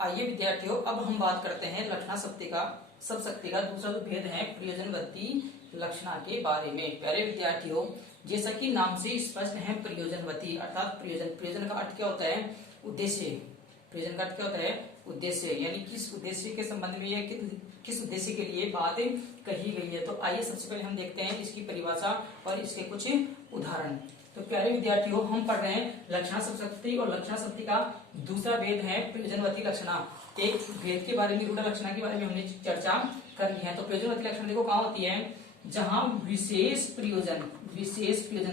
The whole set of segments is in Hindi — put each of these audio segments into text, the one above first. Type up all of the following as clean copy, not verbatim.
आइए विद्यार्थियों, अब हम बात करते हैं लक्षणा सब शक्ति का दूसरा जो भेद है प्रयोजनवती लक्षणा के बारे में। प्यारे विद्यार्थियों, जैसा कि नाम से स्पष्ट है, प्रयोजनवती अर्थात प्रयोजन का अर्थ क्या होता है? उद्देश्य। प्रयोजन का अर्थ क्या होता है? उद्देश्य, यानी किस उद्देश्य के संबंध में या किस उद्देश्य के लिए बात कही गई है। तो आइए सबसे पहले हम देखते हैं इसकी परिभाषा और इसके कुछ उदाहरण। तो प्यारे विद्यार्थियों, हम पढ़ रहे हैं लक्षणा सब शक्ति, और लक्षणा शक्ति का दूसरा भेद है प्रयोजनवती लक्षणा। एक भेद के बारे में, रूढ़ लक्षणा के बारे में हमने चर्चा कर ली है। तो प्रयोजनवती लक्षणा देखो कहाँ होती है? जहां विशेष प्रयोजन,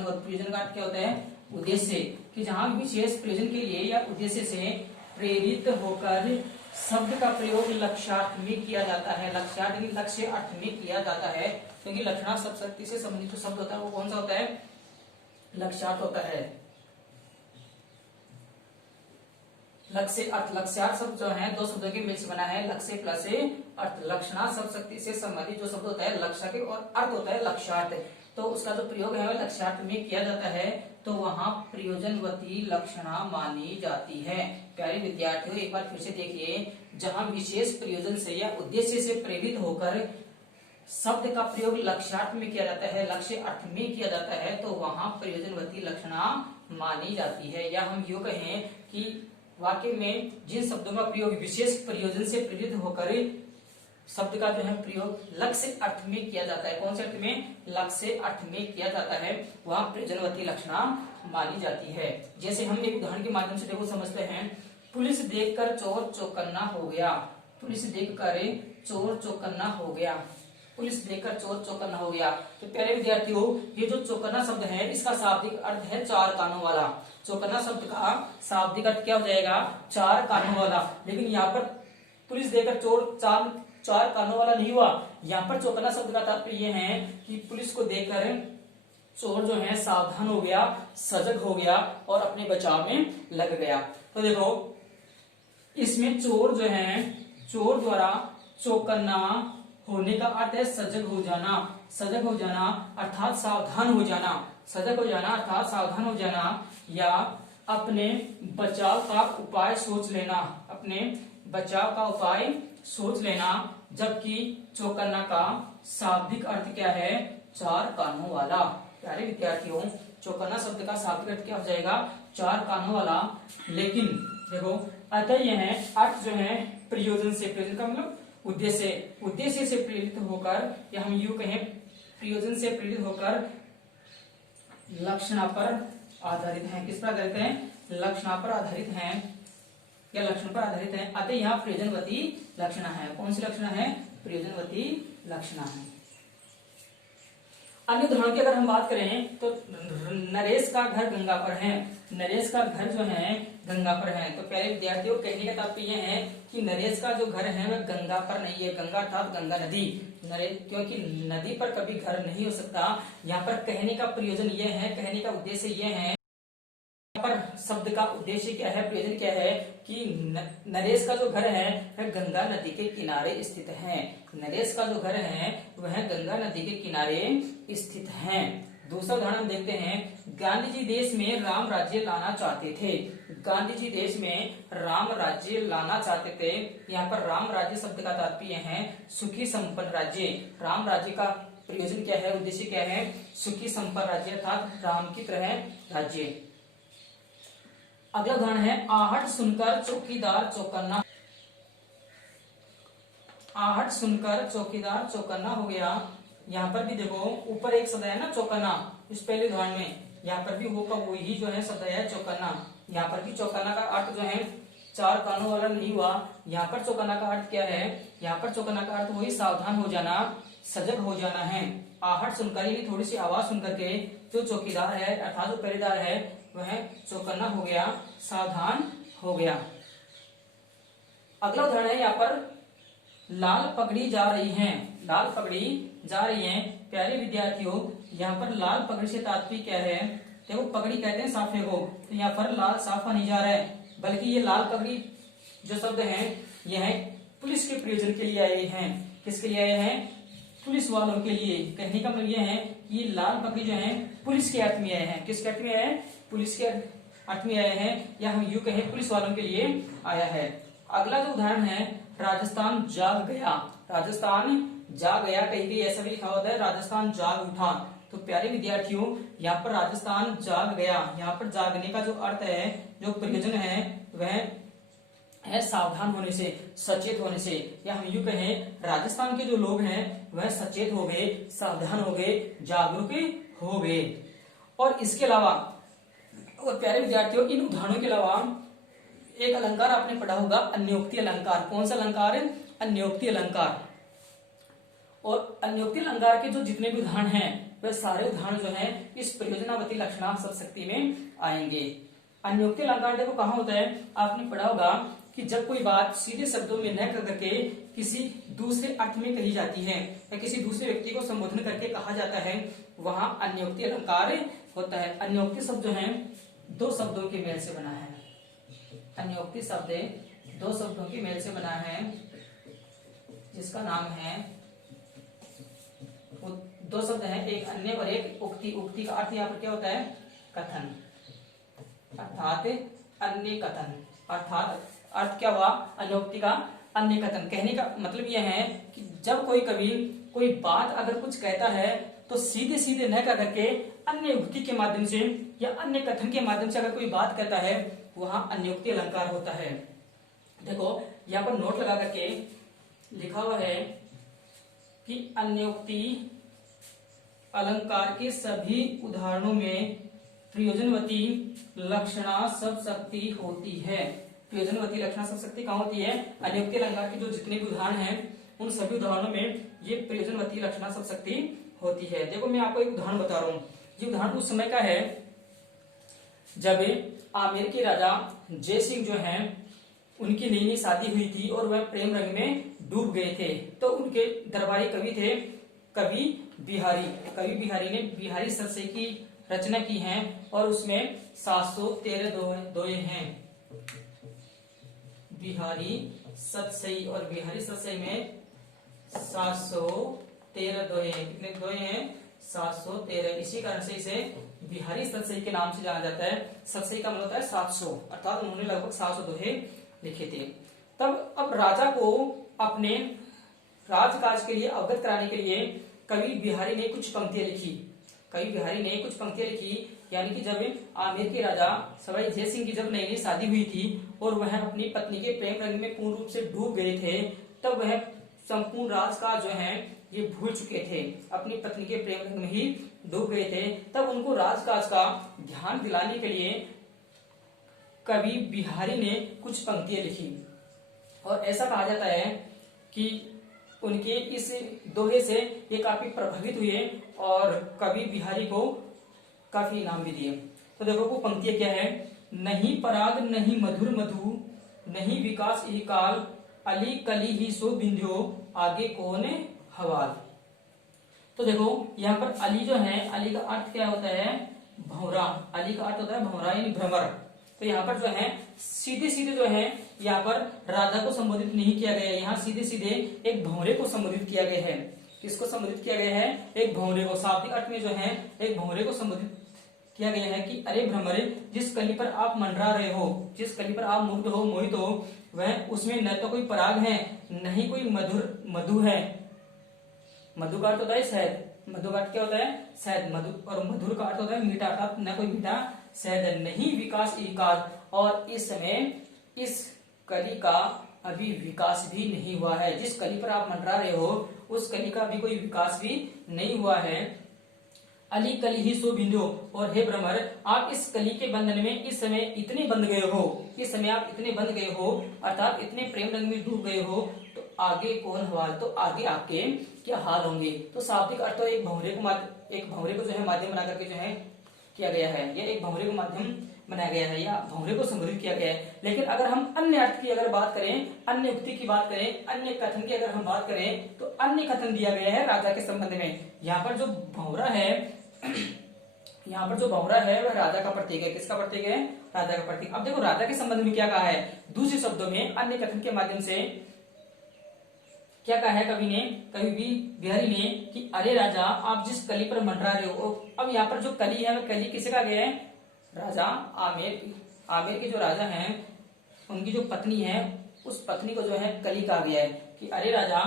और प्रयोजन का अर्थ क्या होता है? उद्देश्य। कि जहां विशेष प्रयोजन के लिए या उद्देश्य से प्रेरित होकर शब्द का प्रयोग लक्ष्यार्थ में किया जाता है। लक्ष्यार्थ यानी लक्ष्य अर्थ में किया जाता है, क्योंकि लक्षणा सब शक्ति से संबंधित जो शब्द होता है वो कौन सा होता है? लक्ष्यार्थ होता है। लक्ष्य अर्थ, लक्ष्यार्थ शब्द जो है दो शब्दों के मिल से बना है, लक्ष्य प्लस अर्थ। लक्षणा सब शक्ति से संबंधित जो शब्द होता है लक्ष्य के, और अर्थ होता है लक्ष्यार्थ। तो उसका जो प्रयोग है वह लक्ष्यार्थ में किया जाता है, तो वहां प्रयोजनवती लक्षणा मानी जाती है। प्यारे विद्यार्थियों, एक बार फिर से देखिए, जहां विशेष प्रयोजन से या उद्देश्य से प्रेरित होकर शब्द का प्रयोग लक्ष्यार्थ में किया जाता है, लक्ष्य अर्थ में किया जाता है, तो वहां प्रयोजनवती लक्षणा मानी जाती है। या हम यूं कहें कि वाक्य में जिन शब्दों का प्रयोग विशेष प्रयोजन से प्रेरित होकर शब्द का जो है प्रयोग लक्ष्य अर्थ में किया जाता है, कौन से अर्थ में? लक्ष्य अर्थ में किया जाता है, वहां प्रयोजनवती लक्षणा मानी जाती है। जैसे हम एक उदाहरण के माध्यम से देखो समझते हैं। पुलिस देखकर चोर चौकन्ना हो गया। पुलिस देखकर चोर चौकन्ना हो गया। पुलिस देखकर चोर चौकन्ना हो गया। तो प्यारे विद्यार्थियों, ये जो चौकन्ना शब्द है इसका शाब्दिक अर्थ है चार कानों वाला। चौकन्ना शब्द का शाब्दिक अर्थ क्या हो जाएगा? चार कानों वाला। लेकिन यहाँ पर पुलिस देखकर चोर चार कानों वाला नहीं हुआ। यहाँ पर चौकन्ना शब्द का तात्पर्य यह है कि पुलिस को देखकर चोर जो है सावधान हो गया, सजग हो गया और अपने बचाव में लग गया। तो देखो, इसमें चोर जो है, चोर द्वारा चौकन्ना होने का अर्थ है सजग हो जाना। सजग हो जाना अर्थात सावधान हो जाना। सजग हो जाना अर्थात सावधान हो जाना, या अपने बचाव का उपाय सोच लेना। अपने बचाव का उपाय सोच लेना। जबकि चौकन्ना का शाब्दिक अर्थ क्या है? चार कानों वाला। प्यारे विद्यार्थियों, चौकन्ना शब्द का शाब्दिक अर्थ क्या हो जाएगा? चार कानों वाला। लेकिन देखो, अतः यह अर्थ जो है प्रयोजन से, प्रयोजन का मतलब उद्देश्य से प्रेरित होकर, या हम यूं कहें प्रयोजन से प्रेरित होकर लक्षणा पर आधारित है। किस पर आधारित है? लक्षणा पर आधारित है या लक्षण पर आधारित है। अतः यहाँ प्रयोजनवती लक्षणा है। कौन सी लक्षणा है? प्रयोजनवती लक्षणा है। अन्य उदाहरण की अगर हम बात करें तो नरेश का घर गंगा पर है। नरेश का घर जो है गंगा पर है। तो प्यारे विद्यार्थियों, कहने का तात्पर्य यह है कि नरेश का जो घर है वह गंगा पर नहीं है। गंगा अर्थात गंगा नदी। क्योंकि नदी पर कभी घर नहीं हो सकता। यहाँ पर कहने का प्रयोजन यह है, कहने का उद्देश्य यह है, पर शब्द का उद्देश्य क्या है, प्रयोजन क्या है कि नरेश का जो घर है वह गंगा नदी के किनारे स्थित है। नरेश का जो घर है वह गंगा नदी के किनारे स्थित है। दूसरा उदाहरण हम देखते हैं। गांधी जी देश में राम राज्य लाना चाहते थे। गांधी जी देश में राम राज्य लाना चाहते थे। यहाँ पर राम राज्य शब्द का तात्पर्य है सुखी संपन्न राज्य। राम राज्य का प्रयोजन क्या है, उद्देश्य क्या है? सुखी संपन्न राज्य अर्थात राम की तरह राज्य। अगला उदाहरण है। आहट सुनकर चौकीदार चौकन्ना। आहट सुनकर चौकीदार चौकन्ना हो गया। यहाँ पर भी देखो, ऊपर एक शब्द है ना चौकन्ना, इस पहले उदाहरण में। यहाँ पर भी वो का वही जो है शब्द है चौकन्ना। यहाँ पर भी चौकन्ना का अर्थ जो है चार कानों वाला नहीं हुआ। यहाँ पर चौकन्ना का अर्थ क्या है? यहाँ पर चौकन्ना का अर्थ वही सावधान हो जाना, सजग हो जाना है। आहट सुनकर यानी थोड़ी सी आवाज सुनकर के जो चौकीदार है अर्थात जो पहरेदार है वह चौकन्ना हो गया, सावधान हो गया। अगला उदाहरण है, यहाँ पर लाल पगड़ी जा रही है। लाल पगड़ी जा रही है। प्यारे विद्यार्थियों, यहाँ पर लाल पगड़ी से तात्पर्य क्या है? देखो, पगड़ी कहते हैं साफे को, तो यहाँ पर लाल साफा नहीं जा रहा है, बल्कि ये लाल पगड़ी जो शब्द है यह पुलिस के प्रयोजन के लिए आए हैं। किसके लिए आए हैं? पुलिस वालों के लिए। कहने का मतलब यह है कि लाल पगड़ी जो है पुलिस के अर्थ में आए हैं। किसके अर्थ में आए हैं? पुलिस के अर्थ में आए हैं, या हम यूं कहें पुलिस वालों के लिए आया है। अगला जो उदाहरण है, राजस्थान जाग गया। राजस्थान जाग गया, कहीं भी ऐसा भी लिखा होता है राजस्थान जाग उठा। तो प्यारे विद्यार्थियों, यहाँ पर राजस्थान जाग गया, यहाँ पर जागने का जो अर्थ है, जो प्रयोजन है, वह है सावधान होने से, सचेत होने से। या हम यूं कहें, राजस्थान के जो लोग हैं वह सचेत हो गए, सावधान हो गए, जागरूक हो गए। और इसके अलावा, और प्यारे विद्यार्थियों, इन उदाहरणों के अलावा एक अलंकार आपने पढ़ा होगा, अन्योक्ति अलंकार। कौन सा अलंकार है? अन्योक्ति अलंकार। और अन्योक्ति अलंकार के जो जितने भी उदाहरण हैं, वह सारे उदाहरण जो हैं इस प्रयोजनावती लक्षणार्थ शब्दशक्ति में आएंगे। अन्योक्ति अलंकार देखो कहाँ होता है, आपने पढ़ा होगा कि जब कोई बात सीधे शब्दों में न करके किसी दूसरे अर्थ में कही जाती है या किसी दूसरे व्यक्ति को संबोधन करके कहा जाता है, वहां अन्योक्ति अलंकार होता है। अन्योक्ति शब्द जो है दो शब्दों के मेल से बना है। अन्योक्ति शब्द दो शब्दों के मेल से बना है, जिसका नाम है, दो शब्द हैं, एक अन्य और एक उक्ति। उक्ति का अर्थ यहाँ पर क्या होता है? कथन, अर्थात अन्य कथन। अर्थात अर्थ क्या हुआ अन्योक्ति का? अन्य कथन। कहने का मतलब यह है कि जब कोई कवि कोई बात अगर कुछ कहता है तो सीधे सीधे न कर करके अन्य उक्ति के माध्यम से या अन्य कथन के माध्यम से अगर कोई बात कहता है, वहां अन्योक्ति अलंकार होता है। देखो यहाँ पर नोट लगा करके लिखा हुआ है कि अन्योक्ति अलंकार के सभी उदाहरणों में प्रयोजनवती लक्षणा शब्दशक्ति होती है। प्रयोजनवती लक्षणा शब्दशक्ति कहाँ होती है? अन्योक्ति अलंकार के जो जितने भी उदाहरण हैं, उन सभी उदाहरणों में ये प्रयोजनवती लक्षणा शब्दशक्ति होती है। देखो मैं आपको एक उदाहरण बता रहा हूँ। ये उदाहरण उस समय का है जब आमेर के राजा जय सिंह जो हैं, उनकी नई नई शादी हुई थी और वह प्रेम रंग में डूब गए थे। तो उनके दरबारी कवि थे कवि बिहारी। कवि बिहारी ने बिहारी सरसई की रचना की है और उसमें 713 दोहे हैं। बिहारी सतसई, और बिहारी सतसई में 713 दोहे हैं। कितने दोहे हैं? 713। इसी कारण से इसे बिहारी सतसई के नाम से जाना जाता है। सतसई का मतलब होता है 700, अर्थात उन्होंने लगभग 700 दोहे लिखे थे। तब अब राजा को अपने राजकाज के लिए अवगत कराने के लिए कवि बिहारी ने कुछ पंक्तियां लिखी। कवि बिहारी ने कुछ पंक्तियां लिखी, यानी कि जब आमेर के राजा सवाई जय सिंह की जब नई नई शादी हुई थी और वह अपनी पत्नी के प्रेम रंग में पूर्ण रूप से डूब गए थे, तब वह संपूर्ण राजकाज जो है ये भूल चुके थे, अपनी पत्नी के प्रेम रंग में ही डूब गए थे। तब उनको राजकाज का ध्यान दिलाने के लिए कवि बिहारी ने कुछ पंक्तियां लिखी। और ऐसा कहा जाता है कि उनके इस दोहे से ये काफी प्रभावित हुए और कवि बिहारी को काफी इनाम भी दिए। तो देखो वो पंक्तियां क्या है? नहीं पराग नहीं मधुर मधु, नहीं विकास ही काल, अली कली ही सो बिंध्यो, आगे कौन हवाल। तो देखो यहाँ पर अली जो है, अली का अर्थ क्या होता है? भंवरा। अली का अर्थ होता है भंवरा यानी भ्रमर। तो यहाँ पर जो है सीधे सीधे जो है यहाँ पर राजा को संबोधित नहीं किया गया है, यहाँ सीधे सीधे एक भंवरे को संबोधित किया गया है। किसको संबोधित किया गया है? एक भंवरे को। शाब्दिक अर्थ में जो है एक भंवरे को संबोधित किया गया है कि अरे भ्रमरे, जिस कली पर आप मंडरा रहे हो, जिस कली पर आप मुग्ध हो, मोहित हो, वह उसमें न तो कोई पराग है, न ही कोई मधु है। मधु का अर्थ होता है शहद। मधु का अर्थ क्या होता है? शहद। मधु और मधुर का अर्थ होता है मीठा, अर्थात न कोई मीठा शहद है, नहीं विकास इकाल। और इस समय इस कली का अभी विकास भी नहीं हुआ है। जिस कली पर आप मंडरा रहे हो उस कली का अभी कोई विकास भी नहीं हुआ है। अली कली ही सो बिंदु, और हे भ्रमर, आप इस कली के बंधन में इस समय इतने बंध गए हो, इस समय आप इतने बंध गए हो, अर्थात इतने प्रेम रंग में डूब गए हो, तो आगे कौन हवाल, तो आगे आपके क्या हाल होंगे। तो शाब्दिक अर्थ एक भंवरे को जो है माध्यम बना करके जो है किया गया है, या एक भंवरे को माध्यम बनाया गया है, या भंवरे को संबोधित किया गया है। लेकिन अगर हम अन्य अर्थ की अगर बात करें, अन्य उक्ति की बात करें, अन्य कथन की अगर हम बात करें, तो अन्य कथन दिया गया है राजा के संबंध में। यहाँ पर जो भंवरा है, यहाँ पर जो भंवरा है वह राजा का प्रतीक है। किसका प्रतीक है? राजा का प्रतीक। अब देखो राजा के संबंध में क्या कहा है, दूसरे शब्दों में अन्य कथन के माध्यम से क्या कहा है कवि बिहारी ने कि अरे राजा, आप जिस कली पर मंडरा रहे हो। अब यहाँ पर जो कली है वह कली किसे कहा गया है? राजा आमेर के जो राजा हैं उनकी जो पत्नी है उस पत्नी को जो है कली कहा गया है कि अरे राजा,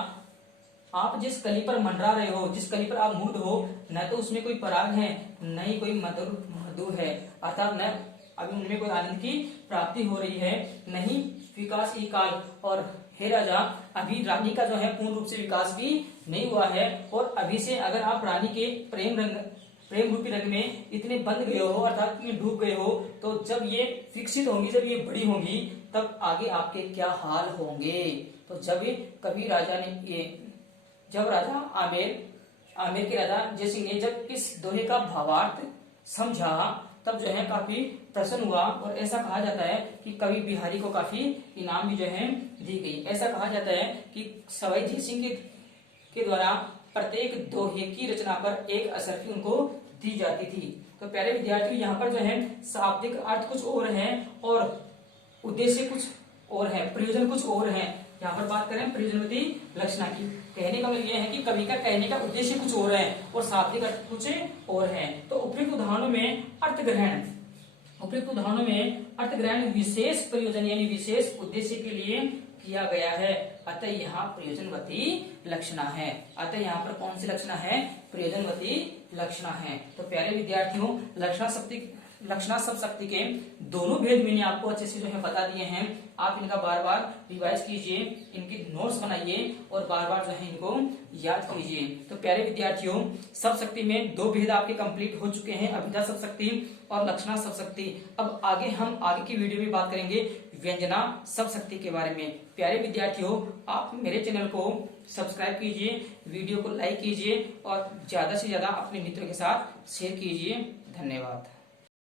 आप जिस कली पर मंडरा रहे हो, जिस कली पर आप मुग्ध हो, न तो उसमें कोई पराग है, न ही कोई मधु है, अर्थात न अभी उनमें कोई आनंद की प्राप्ति हो रही है, नहीं विकास ही काल। और हे राजा, अभी रानी का जो है पूर्ण रूप से विकास भी नहीं हुआ है, और अभी से अगर आप रानी के प्रेम रूपी रंग में इतने बंध गए हो, अर्थात इतने डूब गए हो, तो जब ये विकसित होंगी, जब ये बड़ी होंगी, तब आगे आपके क्या हाल होंगे। तो जब राजा आमेर के राजा जयसिंह ने जब इस दोहे का भावार्थ समझा, तब जो है काफी प्रसन्न हुआ, और ऐसा कहा जाता है कि कवि बिहारी को काफी इनाम भी जो है दी गई। ऐसा कहा जाता है कि सवाई जयसिंह के द्वारा प्रत्येक दोहे की रचना पर एक असरफी उनको दी जाती थी। तो प्यारे विद्यार्थियों, यहाँ पर जो है शाब्दिक अर्थ कुछ और है और उद्देश्य कुछ और है, प्रयोजन कुछ और है। यहाँ पर बात करें प्रयोजनवती लक्षणा की, कहने का मतलब यह है कि कवि का कहने का उद्देश्य कुछ और है और शाब्दिक अर्थ कुछ और है। तो उपयुक्त उदाहरणों में अर्थ ग्रहण विशेष प्रयोजन यानी विशेष उद्देश्य के लिए किया गया है, अतः यहाँ प्रयोजनवती लक्षणा है। अतः यहाँ पर कौन सी लक्षणा है? प्रयोजनवती लक्षणा है। तो प्यारे विद्यार्थियों, लक्षणा शब्द शक्ति के दोनों भेद मैंने आपको अच्छे से जो है बता दिए हैं। आप इनका बार बार रिवाइज कीजिए, इनकी नोट्स बनाइए और बार बार जो है इनको याद कीजिए। तो प्यारे विद्यार्थियों, शब्द शक्ति में दो भेद आपके कंप्लीट हो चुके हैं, अभिधा शब्द शक्ति और लक्षणा शब्द शक्ति। अब हम आगे की वीडियो में बात करेंगे व्यंजना शब्द शक्ति के बारे में। प्यारे विद्यार्थियों, आप मेरे चैनल को सब्सक्राइब कीजिए, वीडियो को लाइक कीजिए और ज्यादा से ज्यादा अपने मित्रों के साथ शेयर कीजिए। धन्यवाद।